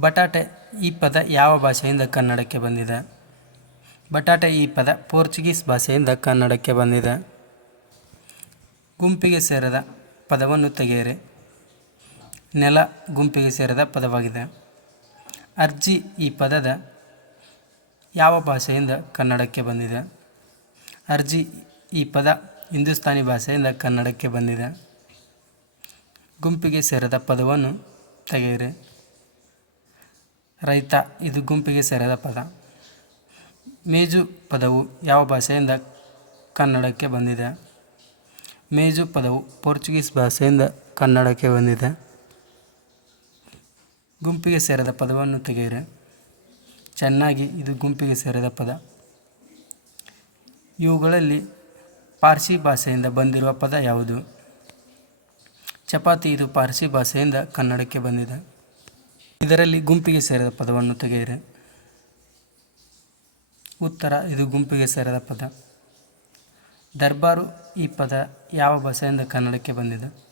ಬಟಾಟೆ ಈ ಪದ ಯಾವ ಭಾಷೆಯಿಂದ ಕನ್ನಡಕ್ಕೆ ಬಂದಿದೆ? ಬಟಾಟೆ ಈ ಪದ ಪೋರ್ಚುಗೀಸ್ ಭಾಷೆಯಿಂದ ಕನ್ನಡಕ್ಕೆ ಬಂದಿದೆ. ಗುಂಪಿಗೆ ಸೇರದ ಪದವನ್ನು ತೆಗೆಯಿರಿ. ನೆಲ ಗುಂಪಿಗೆ ಸೇರದ ಪದವಾಗಿದೆ. ಅರ್ಜಿ ಈ ಪದದ ಯಾವ ಭಾಷೆಯಿಂದ ಕನ್ನಡಕ್ಕೆ ಬಂದಿದೆ? ಅರ್ಜಿ ಈ ಪದ ಹಿಂದೂಸ್ತಾನಿ ಭಾಷೆಯಿಂದ ಕನ್ನಡಕ್ಕೆ ಬಂದಿದೆ. ಗುಂಪಿಗೆ ಸೇರದ ಪದವನ್ನು ತೆಗೆಯಿರಿ. ರೈತ ಇದು ಗುಂಪಿಗೆ ಸೇರದ ಪದ. ಮೇಜು ಪದವು ಯಾವ ಭಾಷೆಯಿಂದ ಕನ್ನಡಕ್ಕೆ ಬಂದಿದೆ? ಮೇಜು ಪದವು ಪೋರ್ಚುಗೀಸ್ ಭಾಷೆಯಿಂದ ಕನ್ನಡಕ್ಕೆ ಬಂದಿದೆ. ಗುಂಪಿಗೆ ಸೇರದ ಪದವನ್ನು ತೆಗೆಯಿರಿ. ಚೆನ್ನಾಗಿ ಇದು ಗುಂಪಿಗೆ ಸೇರದ ಪದ. ಇವುಗಳಲ್ಲಿ ಪಾರ್ಸಿ ಭಾಷೆಯಿಂದ ಬಂದಿರುವ ಪದ ಯಾವುದು? ಚಪಾತಿ ಇದು ಪಾರ್ಸಿ ಭಾಷೆಯಿಂದ ಕನ್ನಡಕ್ಕೆ ಬಂದಿದೆ. ಇದರಲ್ಲಿ ಗುಂಪಿಗೆ ಸೇರದ ಪದವನ್ನು ತೆಗೆಯಿರಿ. ಉತ್ತರ ಇದು ಗುಂಪಿಗೆ ಸೇರದ ಪದ. ದರ್ಬಾರು ಈ ಪದ ಯಾವ ಭಾಷೆಯಿಂದ ಕನ್ನಡಕ್ಕೆ ಬಂದಿದೆ?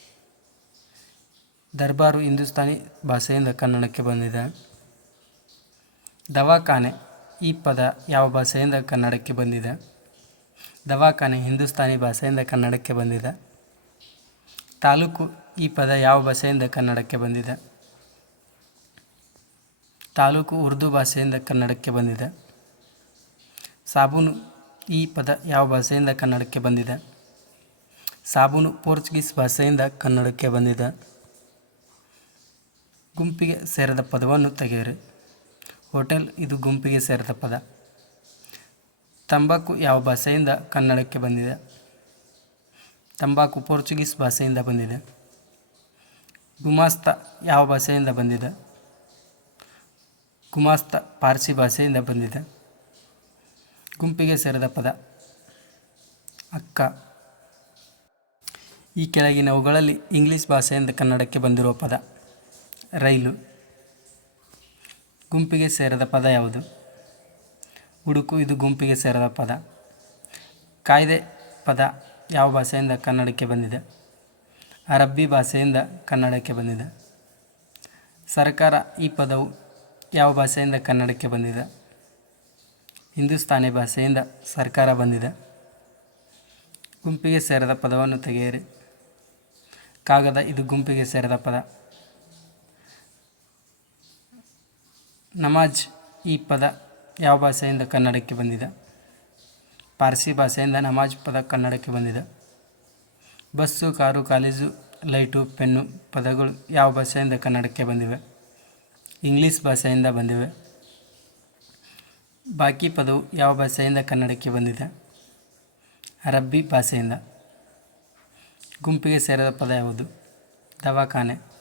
ದರ್ಬಾರು ಹಿಂದೂಸ್ತಾನಿ ಭಾಷೆಯಿಂದ ಕನ್ನಡಕ್ಕೆ ಬಂದಿದೆ. ದವಾಖಾನೆ ಈ ಪದ ಯಾವ ಭಾಷೆಯಿಂದ ಕನ್ನಡಕ್ಕೆ ಬಂದಿದೆ? ದವಾಖಾನೆ ಹಿಂದೂಸ್ತಾನಿ ಭಾಷೆಯಿಂದ ಕನ್ನಡಕ್ಕೆ ಬಂದಿದೆ. ತಾಲೂಕು ಈ ಪದ ಯಾವ ಭಾಷೆಯಿಂದ ಕನ್ನಡಕ್ಕೆ ಬಂದಿದೆ? ತಾಲೂಕು ಉರ್ದು ಭಾಷೆಯಿಂದ ಕನ್ನಡಕ್ಕೆ ಬಂದಿದೆ. ಸಾಬೂನು ಈ ಪದ ಯಾವ ಭಾಷೆಯಿಂದ ಕನ್ನಡಕ್ಕೆ ಬಂದಿದೆ? ಸಾಬೂನು ಪೋರ್ಚುಗೀಸ್ ಭಾಷೆಯಿಂದ ಕನ್ನಡಕ್ಕೆ ಬಂದಿದೆ. ಗುಂಪಿಗೆ ಸೇರದ ಪದವನ್ನು ತೆಗೆಯಿರಿ. ಹೋಟೆಲ್ ಇದು ಗುಂಪಿಗೆ ಸೇರದ ಪದ. ತಂಬಾಕು ಯಾವ ಭಾಷೆಯಿಂದ ಕನ್ನಡಕ್ಕೆ ಬಂದಿದೆ? ತಂಬಾಕು ಪೋರ್ಚುಗೀಸ್ ಭಾಷೆಯಿಂದ ಬಂದಿದೆ. ಗುಮಾಸ್ತ ಯಾವ ಭಾಷೆಯಿಂದ ಬಂದಿದೆ? ಗುಮಾಸ್ತ ಪಾರ್ಸಿ ಭಾಷೆಯಿಂದ ಬಂದಿದೆ. ಗುಂಪಿಗೆ ಸೇರದ ಪದ ಅಕ್ಕ. ಈ ಕೆಳಗಿನವುಗಳಲ್ಲಿ ಇಂಗ್ಲೀಷ್ ಭಾಷೆಯಿಂದ ಕನ್ನಡಕ್ಕೆ ಬಂದಿರುವ ಪದ ರೈಲು. ಗುಂಪಿಗೆ ಸೇರದ ಪದ ಯಾವುದು? ಹುಡುಕು ಇದು ಗುಂಪಿಗೆ ಸೇರದ ಪದ. ಕಾಯ್ದೆ ಪದ ಯಾವ ಭಾಷೆಯಿಂದ ಕನ್ನಡಕ್ಕೆ ಬಂದಿದೆ? ಅರಬ್ಬಿ ಭಾಷೆಯಿಂದ ಕನ್ನಡಕ್ಕೆ ಬಂದಿದೆ. ಸರ್ಕಾರ ಈ ಪದವು ಯಾವ ಭಾಷೆಯಿಂದ ಕನ್ನಡಕ್ಕೆ ಬಂದಿದೆ? ಹಿಂದೂಸ್ತಾನಿ ಭಾಷೆಯಿಂದ ಸರ್ಕಾರ ಬಂದಿದೆ. ಗುಂಪಿಗೆ ಸೇರದ ಪದವನ್ನು ತೆಗೆಯಿರಿ. ಕಾಗದ ಇದು ಗುಂಪಿಗೆ ಸೇರದ ಪದ. ನಮಾಜ್ ಈ ಪದ ಯಾವ ಭಾಷೆಯಿಂದ ಕನ್ನಡಕ್ಕೆ ಬಂದಿದೆ? ಪಾರ್ಸಿ ಭಾಷೆಯಿಂದ ನಮಾಜ್ ಪದ ಕನ್ನಡಕ್ಕೆ ಬಂದಿದೆ. Bus, car, college, light, pen ಪದಗಳು ಯಾವ ಭಾಷೆಯಿಂದ ಕನ್ನಡಕ್ಕೆ ಬಂದಿವೆ? ಇಂಗ್ಲೀಷ್ ಭಾಷೆಯಿಂದ ಬಂದಿವೆ. ಬಾಕಿ ಪದವು ಯಾವ ಭಾಷೆಯಿಂದ ಕನ್ನಡಕ್ಕೆ ಬಂದಿದೆ? ಅರಬ್ಬಿ ಭಾಷೆಯಿಂದ. ಗುಂಪಿಗೆ ಸೇರದ ಪದ ಯಾವುದು? ದವಾಖಾನೆ.